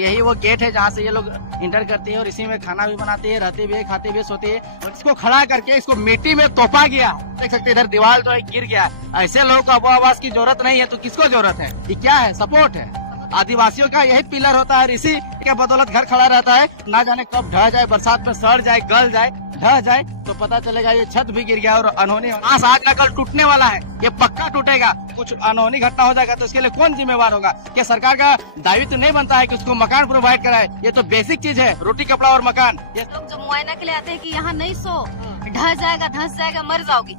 यही वो गेट है जहाँ से ये लोग इंटर करते हैं और इसी में खाना भी बनाते हैं, रहते भी है, खाते भी है, सोते हैं। और इसको खड़ा करके इसको मिट्टी में तोपा गया। देख सकते हैं इधर दीवार जो है गिर गया। ऐसे लोगों को अब आवास की जरूरत नहीं है तो किसको जरूरत है? ये क्या है? सपोर्ट है। आदिवासियों का यही पिलर होता है, इसी के बदौलत घर खड़ा रहता है। ना जाने कब ढह जाए, बरसात में सड़ जाए, गल जाए, ढह जाए तो पता चलेगा ये छत भी गिर गया और अनहोनी आज ना कल टूटने वाला है। ये पक्का टूटेगा। कुछ अनहोनी घटना हो जाएगा तो इसके लिए कौन जिम्मेवार होगा? क्या सरकार का दायित्व तो नहीं बनता है कि उसको मकान प्रोवाइड कराए? ये तो बेसिक चीज है, रोटी कपड़ा और मकान। ये लोग जो मुआयना के लिए आते हैं कि यहाँ नहीं सो, ढह जाएगा, धंस जाएगा, मर जाओगी।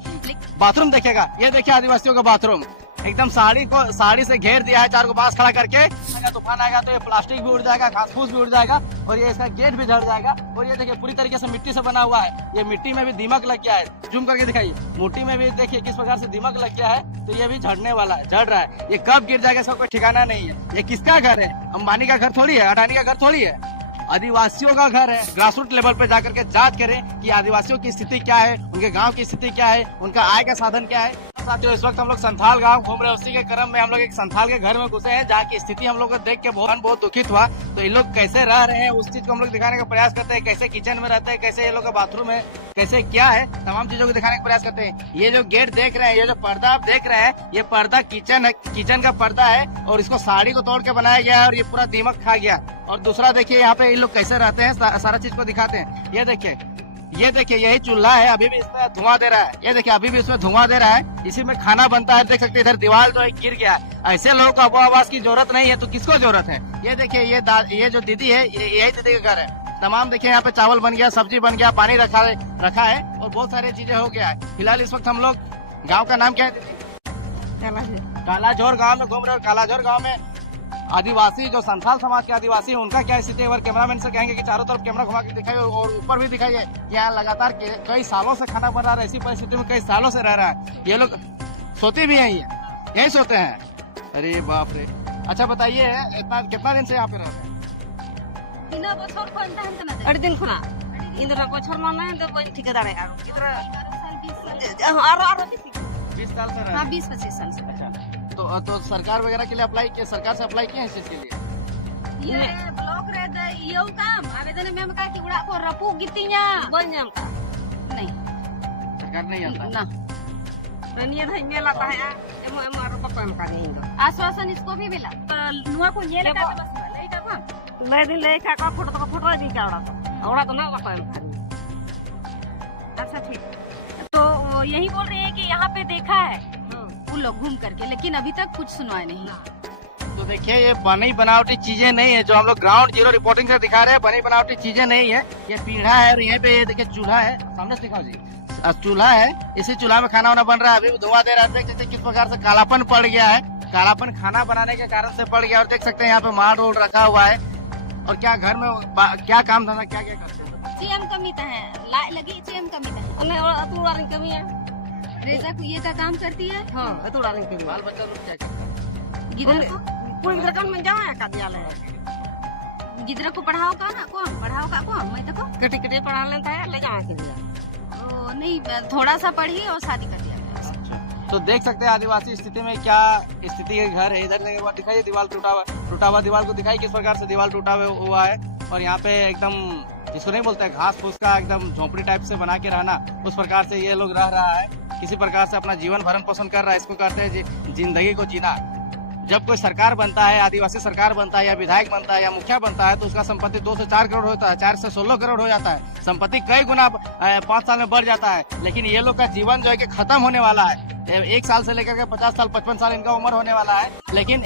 बाथरूम देखेगा, ये देखिए आदिवासियों का बाथरूम एकदम साड़ी से घेर दिया है, 4 बांस खड़ा करके। तूफान आएगा तो ये प्लास्टिक भी उड़ जाएगा, घास फूस भी उड़ जाएगा और ये इसका गेट भी झड़ जाएगा। और ये देखिए पूरी तरीके से मिट्टी से बना हुआ है। ये मिट्टी में भी दीमक लग गया है, जूम करके दिखाइए। मिट्टी में भी देखिए किस प्रकार से दीमक लग गया है। तो ये भी झड़ने वाला है, झड़ रहा है। ये कब गिर जाएगा इसका कोई ठिकाना नहीं है। ये किसका घर है? अंबानी का घर थोड़ी है, अडानी का घर थोड़ी है, आदिवासियों का घर है। ग्रासरूट लेवल पे जाकर के जांच करें कि आदिवासियों की स्थिति क्या है, उनके गांव की स्थिति क्या है, उनका आय का साधन क्या है। साथियों, इस वक्त हम लोग संथाल गांव घूम रहे हैं। उसी के क्रम में हम लोग एक संथाल के घर में घुसे हैं जहाँ की स्थिति हम लोग को देख के बहुत दुखित हुआ। तो ये लोग कैसे रह रहे हैं उस चीज को हम लोग दिखाने का प्रयास करते हैं। कैसे किचन में रहते हैं, कैसे ये लोग का बाथरूम है, कैसे क्या है, तमाम चीजों को दिखाने का प्रयास करते हैं। ये जो गेट देख रहे हैं, ये जो पर्दा आप देख रहे हैं, ये पर्दा किचन है, किचन का पर्दा है और इसको साड़ी को तोड़ के बनाया गया है और ये पूरा दीमक खा गया। और दूसरा देखिए यहाँ पे ये लोग कैसे रहते हैं, सारा चीज को दिखाते हैं। ये देखिए यही चूल्हा है, अभी भी इसमें धुआं दे रहा है। ये देखिए अभी भी इसमें धुआं दे रहा है, इसी में खाना बनता है। देख सकते हैं इधर दीवार जो है गिर गया है। ऐसे लोगों को अब आवास की जरूरत नहीं है तो किसको जरूरत है? ये देखिए ये जो दीदी है, यही दीदी का घर है। तमाम देखिए यहाँ पे चावल बन गया, सब्जी बन गया, पानी रखा है और बहुत सारी चीजें हो गया है। फिलहाल इस वक्त हम लोग गाँव का नाम क्या है दीदी? कालाझोर गाँव में घूम रहे हो। कालाझोर गाँव में आदिवासी जो संथाल समाज के आदिवासी है उनका क्या स्थिति है? और कैमरामैन से कहेंगे कि चारों तरफ कैमरा घुमा के दिखाइए और ऊपर भी दिखाइए। यहाँ लगातार कई सालों से खाना बन रहा है, ऐसी परिस्थिति में कई सालों से रह रहा है। ये लोग सोते भी यही सोते हैं। अरे बाप रे। अच्छा बताइए, इतना कितना दिन से यहाँ पे रह रहे हैं? 20 साल से रह रहे हैं। 20-25 साल से। अच्छा, तो सरकार वगैरह के लिए अप्लाई किया? सरकार से अप्लाई किया है इस चीज के लिए? ये ब्लॉक रे द यो काम आवेदन में का कि उड़ा को रपू गितिया बन जाम का नहीं सरकार नहीं आता ना रनिया धाई मेला ता है एम एम आरो पप्पा हम का नहीं दो आश्वासन इसको भी मिला नुआ को ये लगा बस ले का कौन ले दिन ले का फोटो दी का औड़ा तो ना पप्पा हम खाली। अच्छा ठीक, तो यही बोल रहे हैं कि यहाँ पे देखा है वो लोग घूम करके, लेकिन अभी तक कुछ सुनवाई नहीं। तो देखिए ये बनी बनावटी चीजें नहीं है जो हम लोग ग्राउंड जीरो रिपोर्टिंग से दिखा रहे हैं। बनी बनावटी चीजें नहीं है। ये पीढ़ा है और यहाँ पे ये देखिए चूल्हा है, सामने से दिखाओ जी। चूल्हा है, इसी चूल्हा में खाना वाना बन रहा है। अभी भी धुआं दे रहा है। देख सकते किस प्रकार से कालापन पड़ गया है। कालापन खाना बनाने के कारण से पड़ गया। और देख सकते हैं यहाँ पे माल रोल रखा हुआ है। और क्या घर में क्या काम धंधा क्या क्या करते हैं? चीएम कमी है, लाई लगी चीएम कमी है, उन्हें अतुड़ा रंग कमी है। रेजा को ये का काम करती है। हां अतुड़ा रंग कमी। बाल बच्चा लोग क्या करते हैं? गिदर को कोई दुकान में जाओ का दिया ले गिदर को पढ़ाओ का ना कौन पढ़ाओ का कौन मैं तो कटी कटी पढ़ा लेता है ले जाओ के दिया। ओ नहीं, थोड़ा सा पढ़ी और शादी कर दिया। तो देख सकते हैं आदिवासी स्थिति में क्या स्थिति है। घर है इधर दिखाइए, दीवार टूटा हुआ दीवार को दिखाई किस प्रकार से दीवार टूटा हुआ है। और यहाँ पे एकदम जिसको नहीं बोलते घास फूस का एकदम झोपड़ी टाइप से बना के रहना, उस प्रकार से ये लोग रह रहा है। किसी प्रकार से अपना जीवन भरण पोषण कर रहा है। इसको कहते हैं जिंदगी को जीना। जब कोई सरकार बनता है, आदिवासी सरकार बनता है या विधायक बनता है या मुखिया बनता है तो उसका संपत्ति 2 से 4 करोड़ होता है, 4 से 16 करोड़ हो जाता है। संपत्ति कई गुना 5 साल में बढ़ जाता है। लेकिन ये लोग का जीवन जो है कि खत्म होने वाला है। 1 साल से लेकर के 50 साल 55 साल इनका उम्र होने वाला है। लेकिन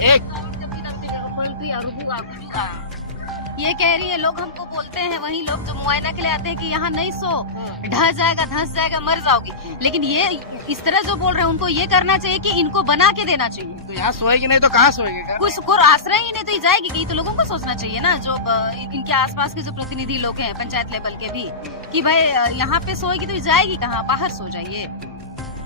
ये कह रही है, लोग हमको बोलते हैं, वही लोग जो मुआयना के लिए आते हैं कि यहाँ नहीं सो, ढह जाएगा, धंस जाएगा, मर जाओगी। लेकिन ये इस तरह जो बोल रहे हैं उनको ये करना चाहिए कि इनको बना के देना चाहिए। तो यहाँ सोएगी नहीं तो कहाँ सोएगी? कुछ को आश्रय ही नहीं तो जाएगी कि तो लोगों को सोचना चाहिए ना, जो इनके आसपास के जो प्रतिनिधि लोग हैं पंचायत लेवल के भी, कि भाई यहाँ पे सोएगी तो जाएगी कहाँ, बाहर सो जाइए।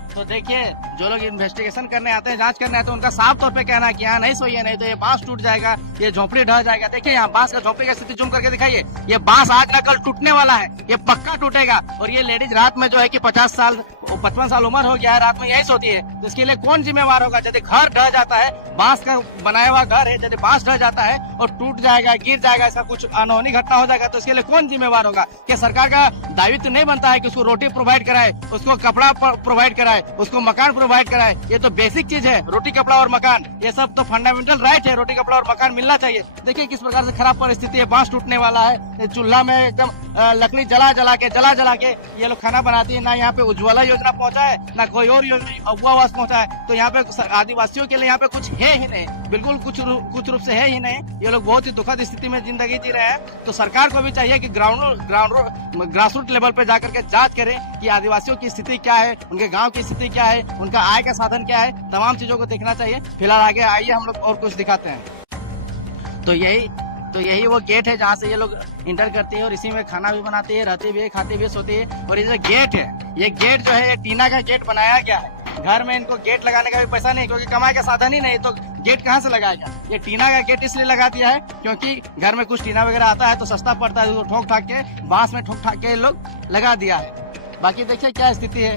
तो देखिए जो लोग इन्वेस्टिगेशन करने आते हैं, जांच करने आते हैं, उनका साफ तौर पे कहना है कि यहाँ नहीं सोइए, नहीं तो ये बांस टूट जाएगा, ये झोपड़ी ढह जाएगा। देखिए यहाँ बांस का झोपड़ी का स्थिति जूम करके दिखाइए। ये बांस आज ना कल टूटने वाला है, ये पक्का टूटेगा। और ये लेडीज रात में जो है कि 50 साल 55 साल उम्र हो गया है, रात में यही सोती है, तो इसके लिए कौन जिम्मेवार होगा? यदि घर ढह जाता है, बांस का बनाया हुआ घर है, यदि बांस ढह जाता है और टूट जाएगा, गिर जाएगा, इसका कुछ अनहोनी घटना हो जाएगा, तो इसके लिए कौन जिम्मेवार होगा? क्या सरकार का दायित्व नहीं बनता है कि उसको रोटी प्रोवाइड कराए, उसको कपड़ा प्रोवाइड कराए, उसको मकान प्रोवाइड कराए? ये तो बेसिक चीज है, रोटी कपड़ा और मकान, ये सब तो फंडामेंटल राइट है, रोटी कपड़ा और मकान मिलना चाहिए। देखिए किस प्रकार से खराब परिस्थिति है, बांस टूटने वाला है, चूल्हा में एकदम लकड़ी जला जला के ये लोग खाना बनाती है। ना यहाँ पे उज्ज्वला योजना पहुंचा है, ना कोई और योजना अगुआ आवास पहुंचा है, तो यहाँ पे आदिवासियों के लिए यहाँ पे कुछ है ही नहीं, बिल्कुल कुछ रूप से है ही नहीं। ये लोग बहुत ही दुखद स्थिति में जिंदगी जी रहे हैं। तो सरकार को भी चाहिए कि ग्रास रूट लेवल पे जाकर के जांच करें कि आदिवासियों की स्थिति क्या है, उनके गाँव की स्थिति क्या है, उनका आय का साधन क्या है, तमाम चीजों को देखना चाहिए। फिलहाल आगे आइए हम लोग और कुछ दिखाते हैं। तो यही वो गेट है जहाँ से ये लोग इंटर करती है और इसी में खाना भी बनाती है, रहती भी है, खाती भी है, सोती है। और ये जो गेट है, ये गेट जो है, ये टीना का गेट बनाया गया है। घर में इनको गेट लगाने का भी पैसा नहीं, क्योंकि कमाई का साधन ही नहीं, तो गेट कहाँ से लगाएगा? ये टीना का गेट इसलिए लगा दिया है क्योंकि घर में कुछ टीना वगैरह आता है तो सस्ता पड़ता है, तो ठोक ठाक के बांस में ठोक ठाक के लोग लगा दिया है। बाकी देखिए क्या स्थिति है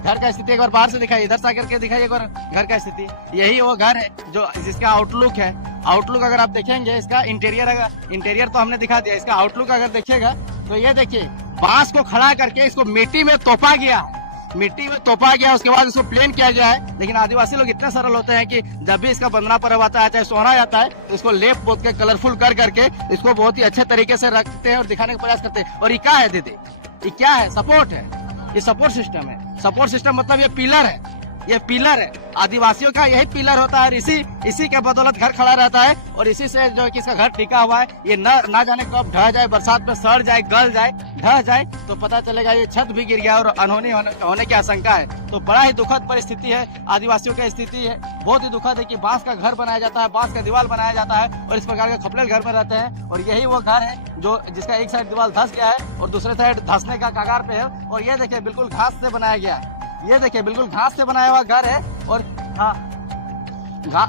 घर का स्थिति, एक बार बाहर से दिखाइए, इधर से आकर के दिखाइए एक बार घर का स्थिति। यही वो घर है जो जिसका आउटलुक है। आउटलुक अगर आप देखेंगे, इसका इंटीरियर तो हमने दिखा दिया, इसका आउटलुक अगर देखिएगा तो ये देखिए बांस को खड़ा करके इसको मिट्टी में तोपा गया, उसके बाद इसको प्लेन किया गया है। लेकिन आदिवासी लोग इतने सरल होते हैं कि जब भी इसका बंधना पर्व आता है, चाहे सोहरा आता है, तो इसको लेप पोत के कलरफुल कर करके इसको बहुत ही अच्छे तरीके से रखते हैं और दिखाने का प्रयास करते हैं। और ये क्या है दीदी, ये क्या है? सपोर्ट है, ये सपोर्ट सिस्टम है। सपोर्ट सिस्टम मतलब ये पिलर है, ये पिलर है। आदिवासियों का यही पिलर होता है, इसी के बदौलत घर खड़ा रहता है और इसी से जो है कि इसका घर टिका हुआ है। ये ना जाने कब ढह जाए, बरसात में सड़ जाए, गल जाए, ढह जाए तो पता चलेगा ये छत भी गिर गया और अनहोनी होने की आशंका है। तो बड़ा ही दुखद परिस्थिति है, आदिवासियों की स्थिति है, बहुत ही दुखद है कि बांस का घर बनाया जाता है, बांस का दीवार बनाया जाता है और इस प्रकार के खपड़ेल घर में रहते हैं। और यही वो घर है जो जिसका एक साइड दीवार धंस गया है और दूसरे साइड धंसने का कगार पे है। और ये देखिए बिल्कुल घास से बनाया गया है, ये देखिए बिल्कुल घास से बनाया हुआ घर है और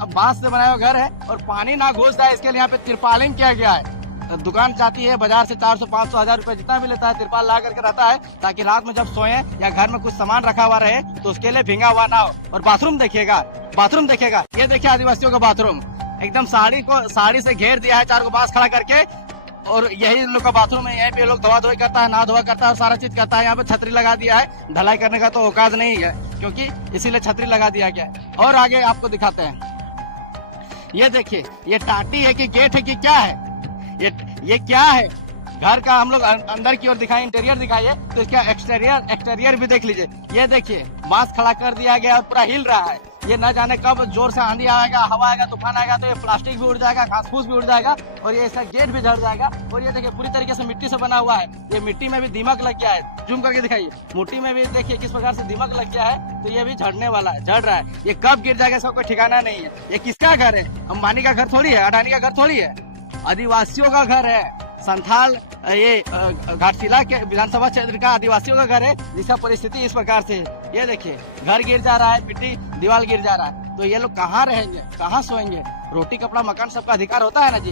बांस से बनाया हुआ घर है और पानी ना घुस जाए इसके लिए यहाँ पे तिरपालिंग किया गया है। दुकान जाती है बाजार से 400-500 हजार रुपए जितना भी लेता है, तिरपाल ला करके रहता है ताकि रात में जब सोए या घर में कुछ सामान रखा हुआ रहे तो उसके लिए भींगा हुआ ना हो। और बाथरूम देखिएगा, ये देखिए आदिवासियों का बाथरूम एकदम साड़ी से घेर दिया है, 4 बांस खड़ा करके। और यही लोग का बाथरूम है, यहीं पे लोग धोआ धोई करता है, नहा धोआ करता है और सारा चीज करता है। यहाँ पे छतरी लगा दिया है, ढलाई करने का तो औकात नहीं है क्योंकि इसीलिए छतरी लगा दिया गया है। और आगे आपको दिखाते हैं, ये देखिए ये टाटी है कि गेट है कि क्या है, ये क्या है? घर का हम लोग अंदर की ओर दिखाएं, इंटीरियर दिखाइए तो इसका एक्सटीरियर भी देख लीजिए। ये देखिए बांस खड़ा कर दिया गया और पूरा हिल रहा है। ये न जाने कब जोर से आंधी आएगा, हवा आएगा, तूफान आएगा तो ये प्लास्टिक भी उड़ जाएगा, घास फूस भी उड़ जाएगा और ये इसका गेट भी झड़ जाएगा। और ये देखिए पूरी तरीके से मिट्टी से बना हुआ है, ये मिट्टी में भी दीमक लग गया है, जूम करके दिखाइए, मिट्टी में भी देखिए किस प्रकार से दीमक लग गया है। तो ये भी झड़ने वाला है, झड़ रहा है। ये कब गिर जाएगा इसका कोई ठिकाना नहीं है। ये किसका घर है? अंबानी का घर थोड़ी है, अडानी का घर थोड़ी है, आदिवासियों का घर है। संथाल ये घाटशिला के विधानसभा क्षेत्र का आदिवासियों का घर है जिसका परिस्थिति इस प्रकार से है। ये देखिए घर गिर जा रहा है, मिट्टी दीवार गिर जा रहा है, तो ये लोग कहाँ रहेंगे, कहाँ सोएंगे? रोटी कपड़ा मकान सबका अधिकार होता है ना जी,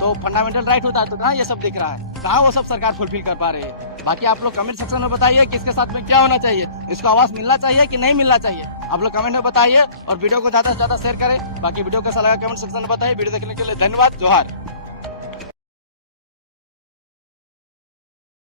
तो फंडामेंटल राइट होता है, तो कहाँ ये सब दिख रहा है? कहाँ वो सब सरकार फुलफिल कर पा रही है? बाकी आप लोग कमेंट सेक्शन में बताइए किसके साथ में क्या होना चाहिए, इसको आवाज मिलना चाहिए कि नहीं मिलना चाहिए, आप लोग कमेंट में बताइए और वीडियो को ज्यादा से ज्यादा शेयर करें। बाकी वीडियो कैसा लगा कमेंट सेक्शन में बताइए। वीडियो देखने के लिए धन्यवाद, जोहार।